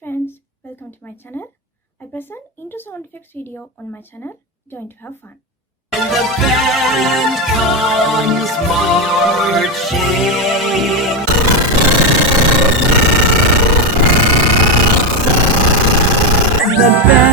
friends, welcome to my channel. I present intro sound effects video on my channel. Join to have fun. And the band comes marching. The band